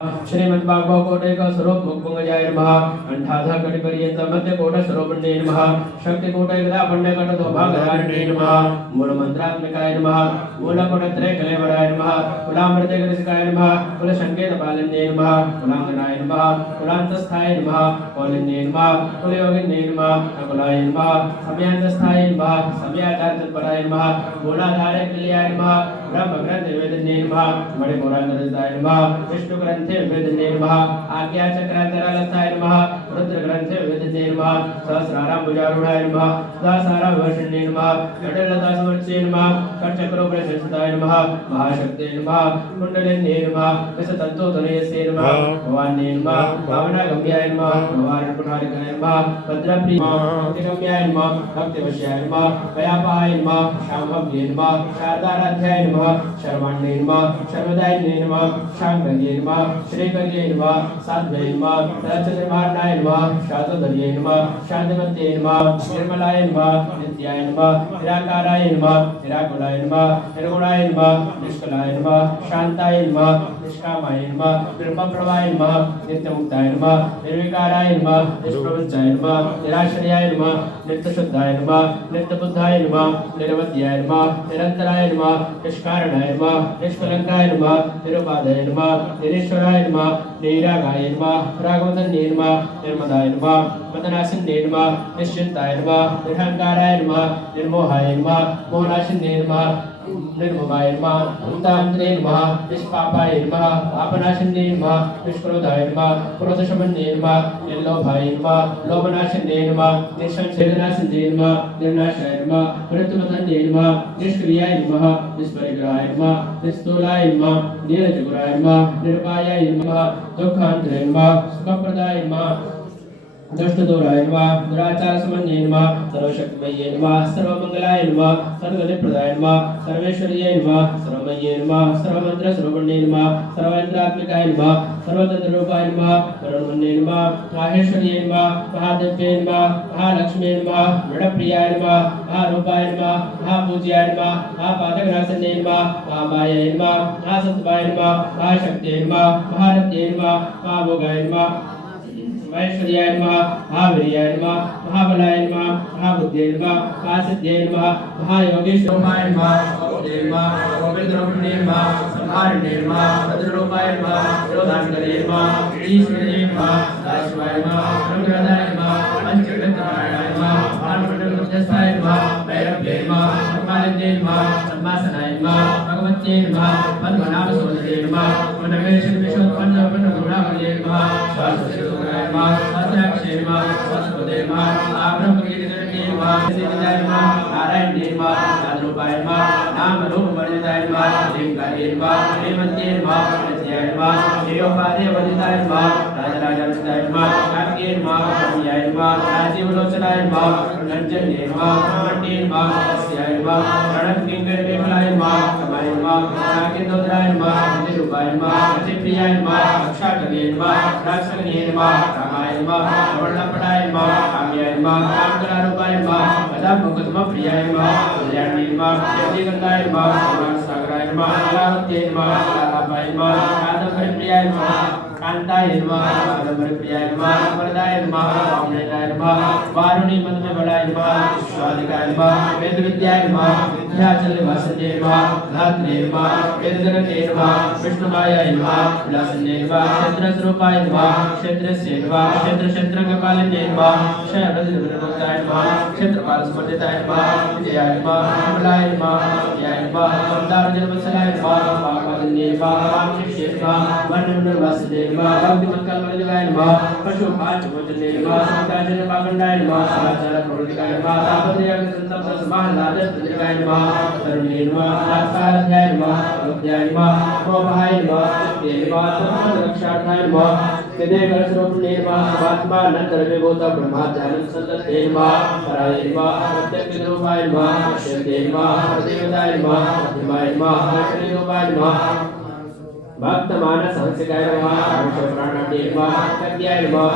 श्रीमद्भागवत स्वरूप मुक्पुंगजाय नमः अंठाधा कटिपर्यंत मध्य कोट स्वरूपण्ये नमः शक्ति कोट एकदा पुण्य कट दो भागधारिणे नमः मूल मंत्रात्मकाय नमः मूल कोट त्रय कलेवराय नमः कुलामृत गतिकाय नमः कुल संकेत पालन्ये नमः कुलांगनाय नमः कुलांतस्थाय नमः कौलिन्ये नमः कुलयोगिन्ये नमः अकुलाय नमः समयांतस्थाय नमः समयाचार्यपराय नमः मूलाधारे कल्याय नमः ब्रह्म ग्रंथ वेदन्ये नमः मणिपुरांतरताय नमः विष्णु ग्रंथ वेदन्ये नमः आज्ञा चक्रांतरालस्थाय नमः रुद्र ग्रंथ वेदन्ये नमः सहस्राराम भुजारूढ़ाय नमः सहस्राराम वर्षण्ये नमः जटिलता समर्च्ये नमः षट्चक्रोपरिशस्ताय नमः महाशक्ते नमः कुंडलिन्ये नमः विशतन्तोतनयस्ये नमः भवान्ये नमः भावनागम्याय नमः भवानपुरारिकाय नमः भद्रप्रिय भक्तिगम्याय नमः भक्तिवश्याय नमः भयापाय नमः शाम्भव्ये नमः शारदाराध्याय नमः शर्वाण्ये नमः शर्वदायिने नमः शांकर्ये नमः श्रीकर्ये नमः साध्वे नमः सरचन्द्रमार्णाय नमः शातोदर्ये नमः शांतिमत्ये नमः निर्मलाय नमः नित्याय नमः निराकाराय नमः निराकुलाय नमः निर्गुणाय नमः निष्कलाय नमः शांताय नमः निष्कामाय नमः निर्ममप्रभाय नमः नित्यमुक्ताय नमः निर्विकाराय नमः निष्प्रपंचाय नमः निराश्रयाय नमः नित्यशुद्धाय नमः नित्यबुद्धाय नमः निरवध्याय नमः निरंतराय नमः निष्कारणाय नमः निष्कलंकाय नमः निरुपाधाय नमः निरीश्वराय नमः निरागाय नमः राघवतन्ये नमः निर्मदाय नमः मदनासिन्ये नमः निश्चिन्ताय नमः निरहंकाराय नमः निर्मोहाय नमः मोहनाशिन्ये नमः निर्ममाय नमः भूतांतरे नमः निष्पापाय नमः पापनाशिन्ये नमः निष्क्रोधाय नमः क्रोधशमन्ये नमः निर्लोभाय नमः लोभनाशिन्ये नमः निःसंशयनाशिन्ये नमः निर्नाशाय नमः मृत्युमतन्ये नमः निष्क्रियाय नमः निष्परिग्रहाय नमः निस्तूलाय नमः नीरजगुराय नमः निरुपायाय नमः दुःखान्तरे नमः सुखप्रदाय नमः दुष्टदूराय नमः दुराचार समन्ये नमः सर्वशक्तिमये नमः सर्वमंगलाय नमः सर्वगतिप्रदाय नमः सर्वेश्वर्ये नमः सर्वमये नमः सर्वमन्त्रस्वरूपिणे नमः सर्वेन्द्रात्मिकाय नमः सर्वतन्त्ररूपाय नमः वरुणमन्ये नमः माहेश्वर्ये नमः महादेव्ये नमः महालक्ष्म्ये नमः मृडप्रियाय नमः महारूपाय नमः महापूज्याय नमः महापादग्रासन्ये नमः महामायाय नमः महासत्वाय नमः महाशक्त्यै नमः महारत्ये नमः महाभोगाय नमः महेश्वर्याय नमः महावीर्याय नमः महाबलाय नमः महाबुद्धये नमः महासिद्धये नमः महायोगेश्वराय नमः गोविंदरूपिणे नमः संहारिणे नमः भद्ररूपाय नमः विरोधांतरे नमः ईश्वराय नमः दाशिवाय नमः ब्रह्मदाय नमः पंचकृतनारायणाय नमः भानुमण्डलमध्यस्थाय नमः भैरव्ये नमः सम्मानिन्ये नमः सम्मासनाय नमः भगवत्ये नमः पद्मनाभसोदरे नमः वनवेशविश्वोत्पन्नपन्नगुणावल्ये नमः शाश्वतशोधराय नमः सत्याक्षे नमः वसुपदे नमः आब्रह्मगिरिधरणे नमः सिद्धाय नमः नारायणे नमः नामरूपाय नमः नामरूपवर्जिताय नमः लिंगाय नमः श्रीमन्ते नमः नित्याय नमः श्रेयोपादेवदिताय नमः राजराजाय नमः कार्तिकेय नमः रम्याय नमः राजीवलोचनाय नमः रंजन्ये नमः ब्रह्मण्ये नमः अस्याय नमः रणकिंकरविमलाय नमः कमाय नमः नागेन्द्रोदराय नमः निरूपाय नमः अतिप्रियाय नमः अक्षाकर्ये नमः राक्षकर्ये नमः रामाय नमः वर्णपटाय नमः काम्याय नमः कामकलारूपाय नमः कदामुकुतमप्रियाय नमः कल्याण्ये नमः यज्ञगंगाय नमः सागराय नमः कलावत्ये नमः कलापाय नमः कादम्बरीप्रियाय नमः कांताय नमः कादम्बरीप्रियाय नमः वरदाय नमः वामनेयाय नमः वारुणी मदमेबलाय नमः विश्वाधिकाय नमः वेदविद्याय नमः विद्याचलवासन्ये नमः धात्रे नमः वेदजगते नमः विष्णुमायाय नमः विलासन्ये नमः क्षेत्रस्वरूपाय नमः क्षेत्रस्य नमः क्षेत्रक्षेत्रकपालिन्ये नमः क्षयप्रतिनिधिताय नमः क्षेत्रपालसमर्जिताय नमः विजयाय नमः कमलाय नमः याय नमः मंदारजनवत्सलाय नमः पापालिन्ये नमः वामशिष्ये नमः वर्णमण्डलवासिने नमः भक्तिमत्कलमलिकाय नमः पशुपाचमोचने नमः संकाचनपाखण्डाय नमः समाचारप्रवृत्तिकाय नमः तापत्रयागतसंतप्तसमाहलादस्त्रिकाय नमः तरुण्ये नमः तात्कालाध्याय नमः अरुध्याय नमः कोपाय नमः सत्ये नमः रक्षार्थाय नमः विदेकरस्वरूपिणे नमः स्वात्मानन्तरविभूत ब्रह्माध्यानसंतते नमः पराय नमः प्रत्यक्षरूपाय नमः पश्यन्ते नमः देवताय नमः प्रतिमाय नमः श्रीरूपाय नमः भक्तमानसहंसिकाय नमः प्राणाय नमः कत्याय नमः